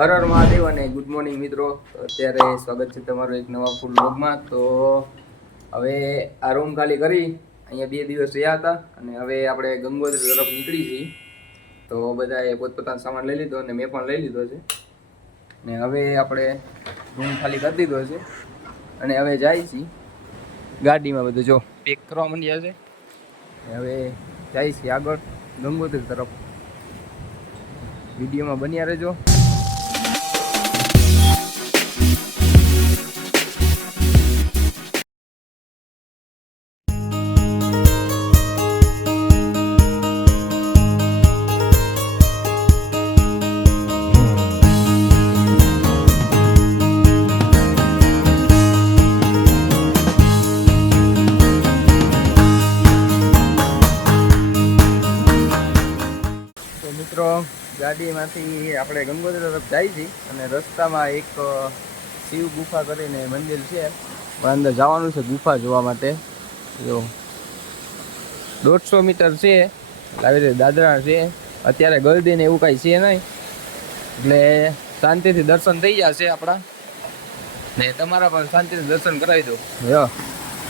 હર હર મહાદેવ અને good morning મિત્રો. અત્યારે સ્વાગત છે તમારું એક નવા ફૂલ બ્લોગમાં તો હવે આ રૂમ ખાલી કરી અહીંયા બે દિવસ રહ્યા હતા અને હવે આપણે ગંગોત્રી તરફ નીકળી છીએ. તો બધાએ પોતપોતાનો સામાન લઈ લીધો અને મેં પણ લઈ લીધો છે. ને હવે આપણે રૂમ ખાલી કરી દીધો છે. અને હવે જાય છીએ ગાડીમાં બધું જો. પેક કરવા માંડ્યા છે. હવે જાય છીએ આગળ ગંગોત્રી તરફ. વિડીયોમાં બન્યા રહેજો. ગાડીમાંથી આપણે ગંગોત્રી તરફ જાય છીએ અને રસ્તામાં એક શિવ ગુફા કરીને મંદિર છે. અંદર જવાનું છે ગુફા જોવા માટે. જો, દોઢસો મીટર છે. આવી રીતે દાદરા છે. અત્યારે ગરદી ને એવું કાંઈ છે નહીં. એટલે શાંતિથી દર્શન થઈ જશે આપણા. ને તમારા પણ શાંતિથી દર્શન કરાવી દો.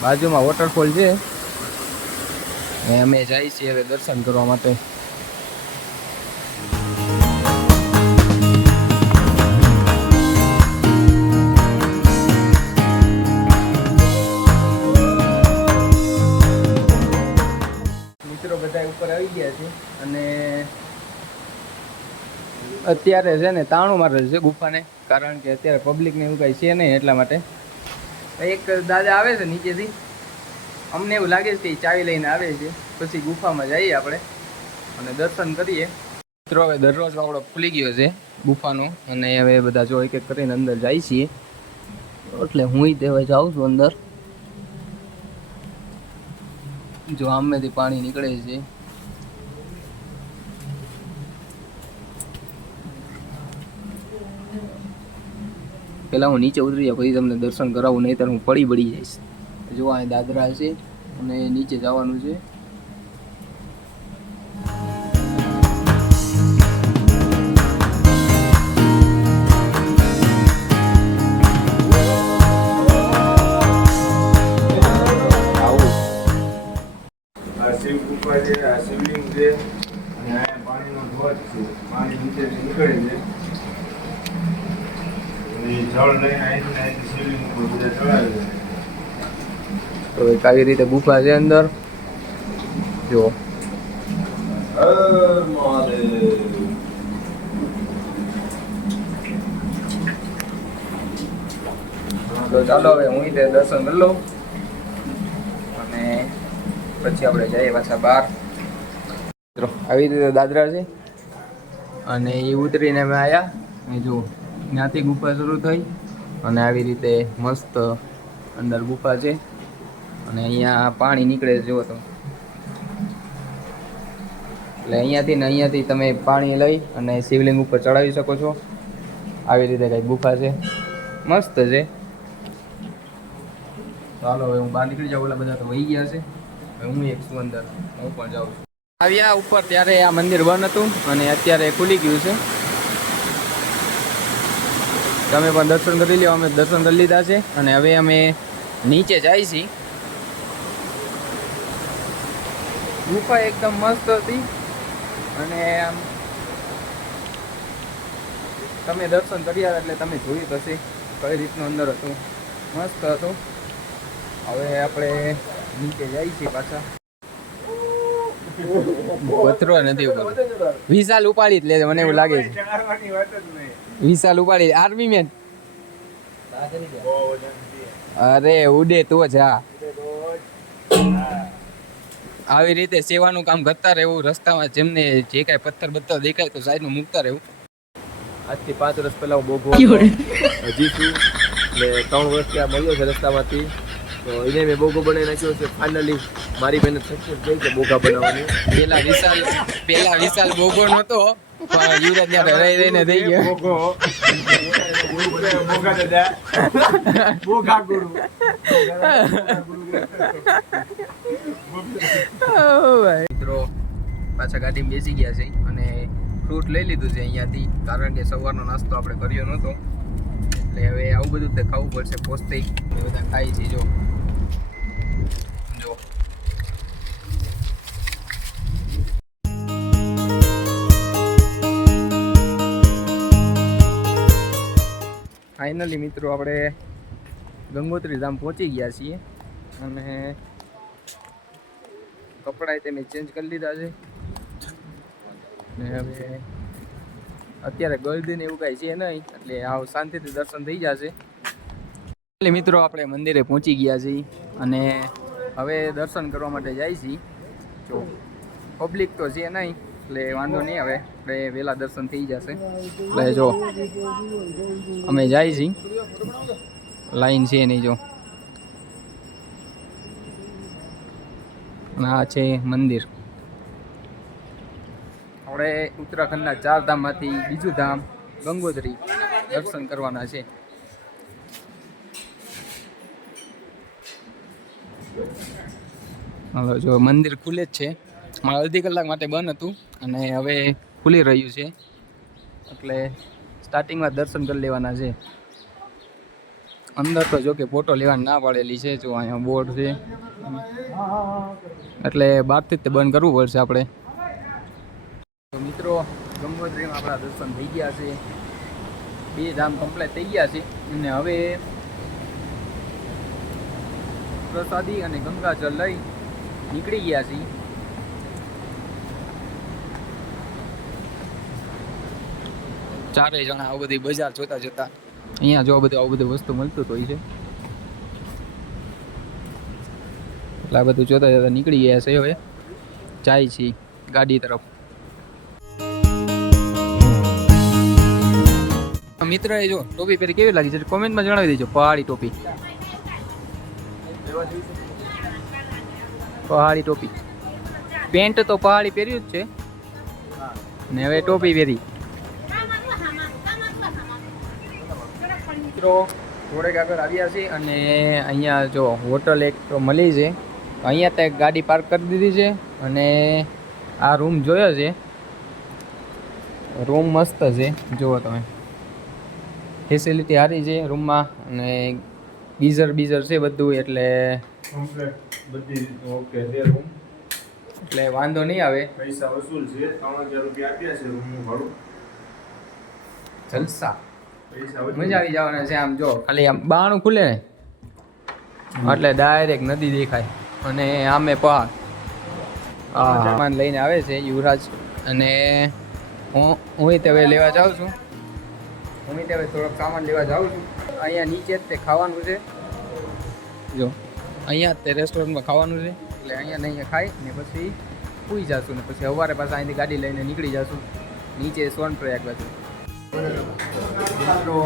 બાજુમાં વોટરફોલ છે. ને અમે જઈએ છીએ હવે દર્શન કરવા માટે. અત્યારે છે ને તાણું મારેલું છે ગુફાને, કારણ કે અત્યારે પબ્લિકને એવું કાંઈ છે નહીં એટલા માટે. એક દાદા આવે છે નીચેથી. અમને એવું લાગે છે કે ચાવી લઈને આવે છે. પછી ગુફામાં જઈએ આપણે અને દર્શન કરીએ. મિત્રો, હવે દરરોજ આપણો ખુલી ગયો છે ગુફાનો અને હવે બધા જો એક એક કરીને અંદર જાય છીએ. એટલે હું તે હવે જાઉં છું અંદર. જો આમેથી પાણી નીકળે છે. પેલા હું નીચે ઉતરી જાઉં, પછી તમને દર્શન કરાવું નહીં હું પડી પડી જઈશ. જો અહીં દાદરા છે અને નીચે જવાનું છે. શિવલિંગ છે, અને પાણીનો ધોધ છે. પાણી નીચે નીકળે છે અને એ જળ લઈને અહીંથી ને અહીંથી શિવલિંગ ઉપર બધા ચડાવે છે તો એક આવી રીતે ગુફા છે અંદર? જો. હર તો ચાલો હવે હું તે દર્શન કરી લઉં. અને પછી આપણે જઈએ પાછા બહાર. આવી રીતે દાદરા છે. અને એ ઉતરીને અમે આવ્યા અને જો ત્યાંથી ગુફા શરૂ થઈ અને આવી રીતે મસ્ત અંદર ગુફા છે. અને અહીંયા પાણી નીકળે જુઓ તો એટલે અહીંયાથી ને અહીંયાથી તમે પાણી લઈ અને શિવલિંગ ઉપર ચડાવી શકો છો. આવી રીતે કંઈક ગુફા છે. મસ્ત છે. ચાલો, હવે હું બહાર નીકળી જાઉં એટલે બધા તો વહી ગયા છે. હું એક છું અંદર, હું પણ જાઉં છું. આવ્યા ઉપર ત્યારે આ મંદિર બંધ હતું અને અત્યારે ખુલી ગયું છે. તમે પણ દર્શન કરી લો અમે દર્શન કરી લીધા છે. અને હવે અમે નીચે જાય છીએ ગુફા એકદમ મસ્ત હતી. અને આમ તમે દર્શન કર્યા એટલે તમે જોયું પછી કઈ રીતનું અંદર હતું. મસ્ત હતું. હવે આપણે નીચે જઈએ છીએ પાછા. પથરો નથી ઉપર વિશાલ ઉપાડી જ લે મને એવું લાગે છે. ચડાવવાની વાત જ નહીં. વિશાલ ઉપાડી આર્મી મેન. અરે ઉડે તો જા આવી રીતે સેવાનું કામ કરતા રહેવું રસ્તામાં જેમને જે કાંઈ પથ્થર બથ્થર દેખાય તો સાઈડમાં મૂકતા રહેવું. આજથી પાંચ વર્ષ પહેલા હું બોગો. હજી છું. એટલે ત્રણ વર્ષ ત્યાં મળ્યો છે રસ્તામાંથી. તો એને મેં બોગો બનાવી નાખ્યો છે ફાઇનલી મારી મહેનત સક્સેસ થઈ છે બોગા બનાવવાની. પેલા વિશાલ પેલા વિશાલ બોગો નહોતો પણ યુવરાજ ત્યાં રહી રહીને થઈ ગયો. બોગો. બોગા દાદા. બોગા ગુરુ. મિત્રો પાછા ગાડીમાં બેસી ગયા છે અને ફ્રૂટ લઈ લીધું છે અહીંયાથી કારણ કે સવારનો નાસ્તો આપણે કર્યો નહોતો. એટલે હવે આવું બધું તે ખાવું પડશે પૌષ્ટિક એ બધા ખાઈ છે જો જો. ફાઇનલી મિત્રો આપણે ગંગોત્રી ધામ પહોંચી ગયા છીએ અને કપડાં તે મેં ચેન્જ કરી લીધા છે. ને હવે અત્યારે ગળદી ને એવું કાંઈ છે નહીં, એટલે આવ શાંતિથી દર્શન થઈ જશે. એટલે મિત્રો આપણે મંદિરે પહોંચી ગયા છીએ અને હવે દર્શન કરવા માટે જાય છીએ. જો પબ્લિક તો છે નહીં. એટલે વાંધો નહીં હવે આપણે વહેલા દર્શન થઈ જશે. એટલે જો અમે જાય છીએ લાઈન છે નહીં જો. આ છે મંદિર. આપણે ઉત્તરાખંડના ચાર ધામમાંથી બીજું ધામ ગંગોત્રી દર્શન કરવાના છે. હાલો જો મંદિર ખુલે જ છે. હમણાં અડધી કલાક માટે બંધ હતું અને હવે ખુલી રહ્યું છે. એટલે સ્ટાર્ટિંગમાં દર્શન કરી લેવાના છે. અંદર તો જો કે ફોટો લેવાની ના પાડેલી છે, જો અહીંયા બોર્ડ છે. એટલે બહારથી જ બંધ કરવું પડશે આપણે. મિત્રો ગંગોત્રીમાં આપણા દર્શન થઈ ગયા છે. બે ધામ કમ્પ્લીટ થઈ ગયા છે. અને હવે પ્રસાદી અને ગંગાજળ લઈ નીકળી ગયા છીએ. ચારેય જણા આવું બધી બજાર જોતા જોતા અહીંયા જો બધું આવું બધું વસ્તુ મળતું હોય છે. એટલે આ બધું જોતા જોતા નીકળી ગયા છે હવે. જાય છે ગાડી તરફ. મિત્ર એ જો ટોપી પહેરી કેવી લાગી છે? કોમેન્ટમાં જણાવી દેજો, પહાડી ટોપી. પહાડી ટોપી. પેન્ટ તો પહાડી પહેર્યું જ છે. ને હવે ટોપી પહેરી. મિત્રો થોડેક આગળ આવ્યા છે અને અહીંયા જો હોટલ એક તો મળી છે. અહીંયા ત્યાં એક ગાડી પાર્ક કરી દીધી છે અને આ રૂમ જોયો છે. રૂમ મસ્ત છે. જુઓ તમે. ફેસિલિટી સારી છે રૂમમાં અને ગીઝર બીઝર છે બધું એટલે બધી ઓકે રૂમ એટલે વાંધો નહીં આવે. પૈસા વસૂલ છે. ત્રણ હજાર રૂપિયા આપ્યા છે રૂમનું ભાડું જલસા. મજા આવી જવાના છે આમ જો. ખાલી આમ બાણું ખુલે ને એટલે ડાયરેક્ટ નદી દેખાય. અને આમે પહાડ. સામાન લઈને આવે છે યુવરાજ. અને હું હું તે હવે લેવા જાઉં છું. હું હવે થોડોક સામાન લેવા જાઉં છું. અહીંયા નીચે જ તે ખાવાનું છે. જો અહીંયા તે રેસ્ટોરન્ટમાં ખાવાનું છે. એટલે અહીંયા ને અહીંયા ખાઈ ને પછી પૂઈ જાશું ને પછી સવારે પાછા અહીંથી ગાડી લઈને નીકળી જશું. નીચે સોનપ્રયાગ બાજુ. મિત્રો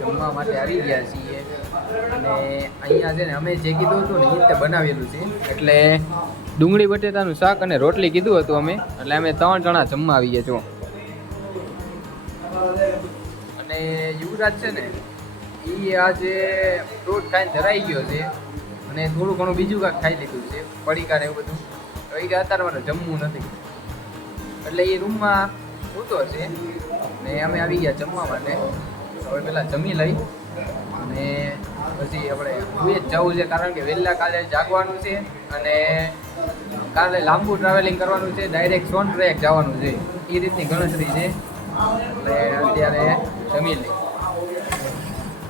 જમવા માટે આવી ગયા છીએ. અને અહીંયા છે ને અમે જે કીધું હતું ને એ રીતે બનાવેલું છે. એટલે ડુંગળી, બટેટાનું શાક અને રોટલી કીધું હતું અમે. એટલે અમે ત્રણ જણા જમવા આવી ગયા છો અને યુવરાજ છે ને એ આજે ફ્રૂટ ખાઈને ધરાઈ ગયો છે. અને થોડું ઘણું બીજું કાંઈક ખાઈ લીધું છે. પડીકા ને એવું બધું. તો એ અત્યારે મારે જમવું નથી. એટલે એ રૂમમાં સૂતો છે. ને અમે આવી ગયા જમવા માટે. હવે પહેલાં જમી લઈ. અને પછી આપણે સુઈ જ જવું છે કારણ કે વહેલા કાલે જાગવાનું છે અને કાલે લાંબુ ટ્રાવેલિંગ કરવાનું છે. ડાયરેક્ટ સોન ટ્રેક જવાનું છે. એ રીતની ગણતરી છે. એટલે અત્યારે જમી લઈ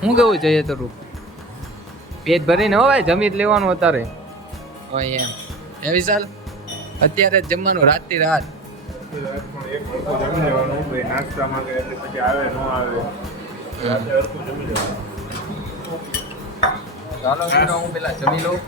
હું કેવું જોઈએ તારું? પેટ ભરીને હવે જમી જ લેવાનું અત્યારે. હોય એમ. એ વિશાલ, અત્યારે જમવાનું રાતથી રાત. પણ એક વખત જમી લેવાનું પછી નાસ્તા માંગે એટલે પછી આવે ન આવે રાતે હરખું ચાલો, હું પેલા જમી લઉં.